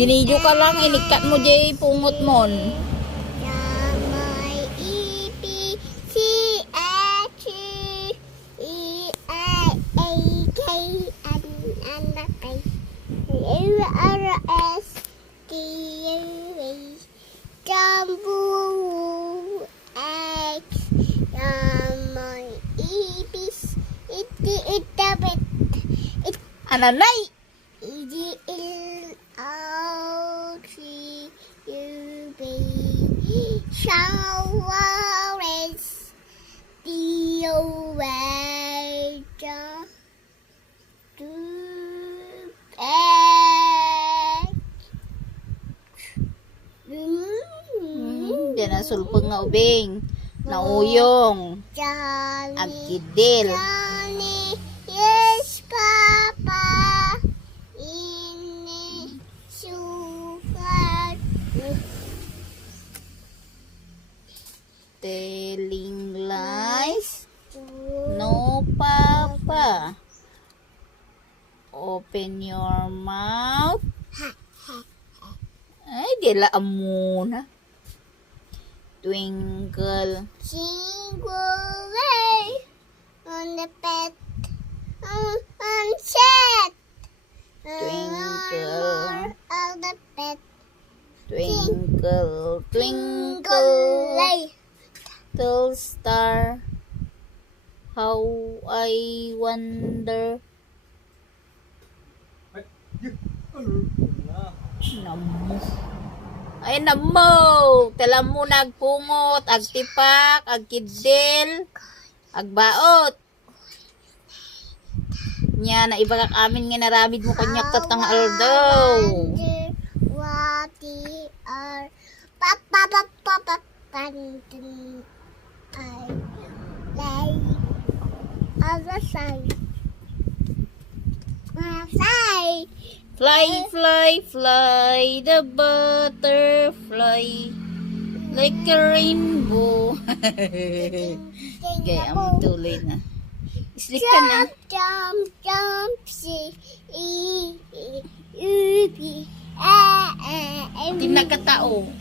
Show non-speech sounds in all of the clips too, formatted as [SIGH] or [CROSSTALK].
Binidyo ka lang, inikat mo jay pungot mon. Yamay, ipi, si, ubi showers the owaja to back. Hmm, na sulpang nga ubing. Nauyong. Johnny, Agkidil. Telling lies. No, Papa. Open your mouth. [LAUGHS] Ay, dila muna. Twinkle. Jingle way on the bed, on, on set. Twinkle. On the bed, Twinkle, twinkle twinkle, light. Little star. How I wonder. Namo. Ay, namo. Tala mo nagpungot, agtipak, agkidil, agbaot. Nya, na iba kak amin nga naramid mo kanyak tatang aldaw. What are papa papa papa I lay other side. Side. Fly, fly, fly, the butterfly, like a rainbow. Gaya mo tuloy na. Sleep ka na. Jump, jump, jump, si, i, i, ubi, a, a, a, Tinagkatao.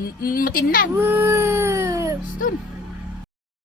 Matin na. Stone.